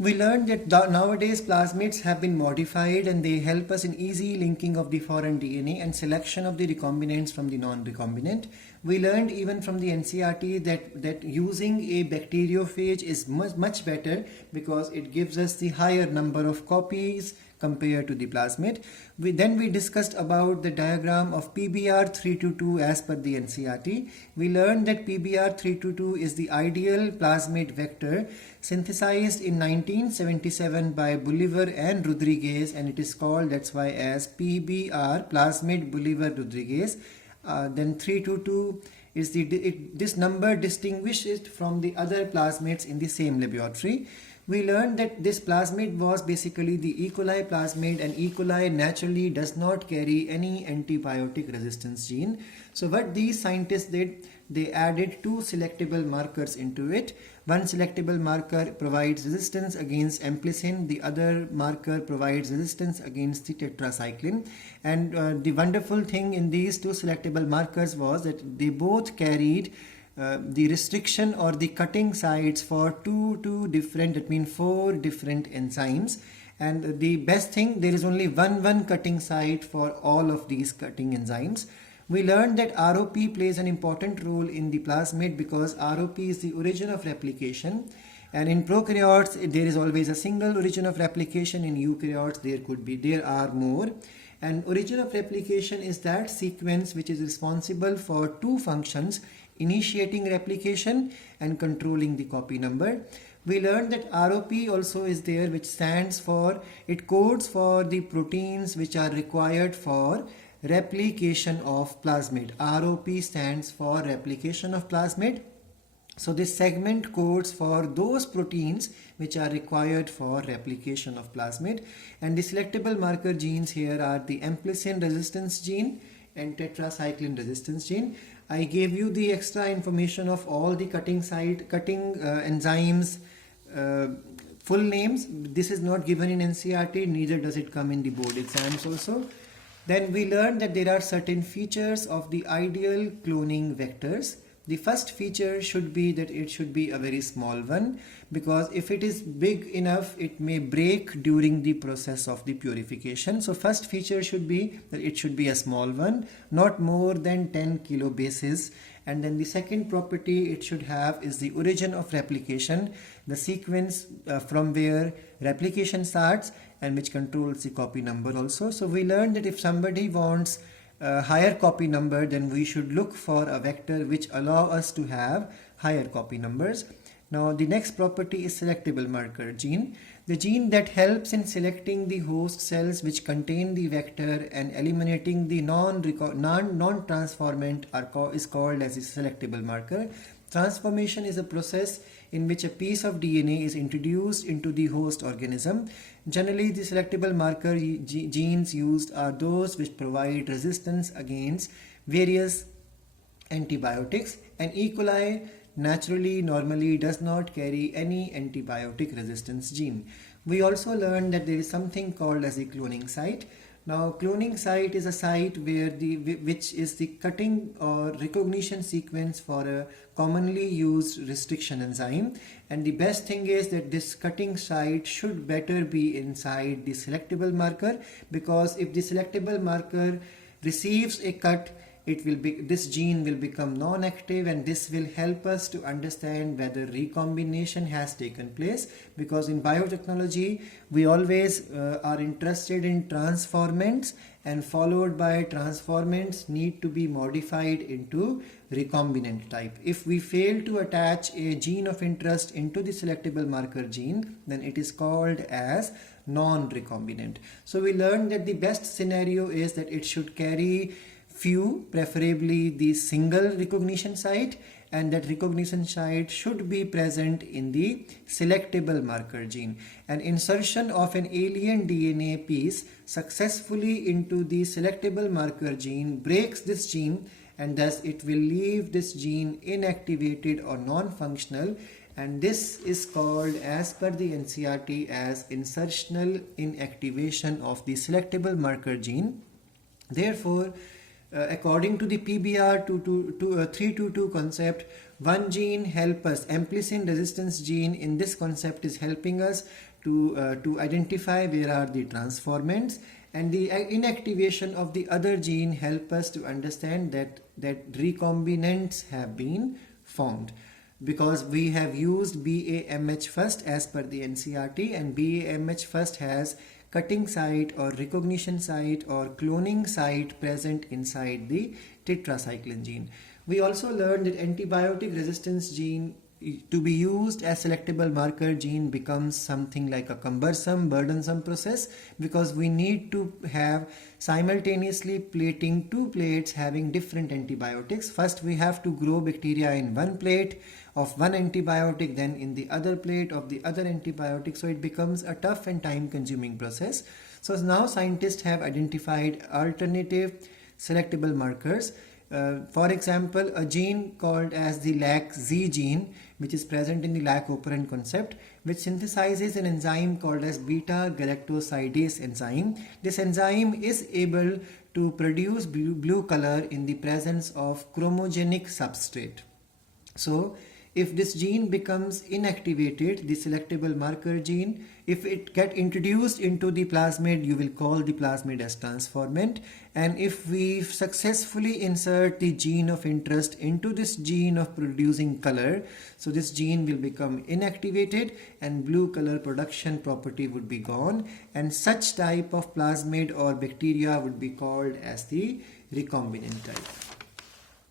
We learned that nowadays plasmids have been modified and they help us in easy linking of the foreign DNA and selection of the recombinants from the non-recombinant. We learned even from the NCERT that using a bacteriophage is much better because it gives us the higher number of copies compared to the plasmid. Then we discussed about the diagram of PBr322 as per the NCERT. We learned that PBr322 is the ideal plasmid vector synthesized in 1977 by Bolivar and Rodriguez, and it is called, that's why, as PBR, plasmid Bolivar Rodriguez. Then 322 is this number distinguishes it from the other plasmids in the same laboratory. We learned that this plasmid was basically the E. coli plasmid, and E. coli naturally does not carry any antibiotic resistance gene. So what these scientists did, they added two selectable markers into it. One selectable marker provides resistance against amplicin, the other marker provides resistance against the tetracycline. And the wonderful thing in these two selectable markers was that they both carried the restriction or the cutting sites for two different, that means 4 different enzymes. And the best thing, there is only one cutting site for all of these cutting enzymes. We learned that ROP plays an important role in the plasmid because ROP is the origin of replication. And in prokaryotes, there is always a single origin of replication. In eukaryotes, there are more. And origin of replication is that sequence which is responsible for two functions: initiating replication and controlling the copy number. We learned that ROP also is there, which stands for, it codes for the proteins which are required for replication of plasmid. ROP stands for replication of plasmid. So this segment codes for those proteins which are required for replication of plasmid. And the selectable marker genes here are the amplicin resistance gene and tetracycline resistance gene. I gave you the extra information of all the cutting enzymes full names. This is not given in NCERT, neither does it come in the board exams also. Then we learned that there are certain features of the ideal cloning vectors. The first feature should be that it should be a very small one, because if it is big enough, it may break during the process of the purification. So first feature should be that it should be a small one, not more than 10 kilobases. And then the second property it should have is the origin of replication, the sequence from where replication starts and which controls the copy number also. So we learned that if somebody wants a higher copy number, then we should look for a vector which allow us to have higher copy numbers. Now the next property is selectable marker gene, the gene that helps in selecting the host cells which contain the vector and eliminating the non-transformant is called as a selectable marker. Transformation is a process in which a piece of DNA is introduced into the host organism. Generally, the selectable marker genes used are those which provide resistance against various antibiotics, and E. coli normally does not carry any antibiotic resistance gene. We also learned that there is something called as a cloning site. Now, cloning site is a site which is the cutting or recognition sequence for a commonly used restriction enzyme. And the best thing is that this cutting site should better be inside the selectable marker, because if the selectable marker receives a cut, this gene will become non-active, and this will help us to understand whether recombination has taken place, because in biotechnology we always are interested in transformants, and followed by transformants need to be modified into recombinant type. If we fail to attach a gene of interest into the selectable marker gene, then it is called as non-recombinant. So we learned that the best scenario is that it should carry few, preferably the single recognition site, and that recognition site should be present in the selectable marker gene. An insertion of an alien DNA piece successfully into the selectable marker gene breaks this gene, and thus it will leave this gene inactivated or non-functional, and this is called, as per the NCERT, as insertional inactivation of the selectable marker gene. Therefore, according to the PBR 322 concept, one gene help us, amplicin resistance gene in this concept is helping us to identify where are the transformants, and the inactivation of the other gene help us to understand that recombinants have been formed, because we have used BAMH first as per the NCRT, and BAMH first has cutting site or recognition site or cloning site present inside the tetracycline gene. We also learned that antibiotic resistance gene to be used as selectable marker gene becomes something like a cumbersome, burdensome process, because we need to have simultaneously plating two plates having different antibiotics. First we have to grow bacteria in one plate of one antibiotic, then in the other plate of the other antibiotic, so it becomes a tough and time consuming process. So now scientists have identified alternative selectable markers. For example, a gene called as the LAC-Z gene, which is present in the lac operant concept, which synthesizes an enzyme called as beta-galactosidase enzyme. This enzyme is able to produce blue color in the presence of chromogenic substrate. So if this gene becomes inactivated, the selectable marker gene, if it get introduced into the plasmid, you will call the plasmid as transformant. And if we successfully insert the gene of interest into this gene of producing color, so this gene will become inactivated and blue color production property would be gone, and such type of plasmid or bacteria would be called as the recombinant type.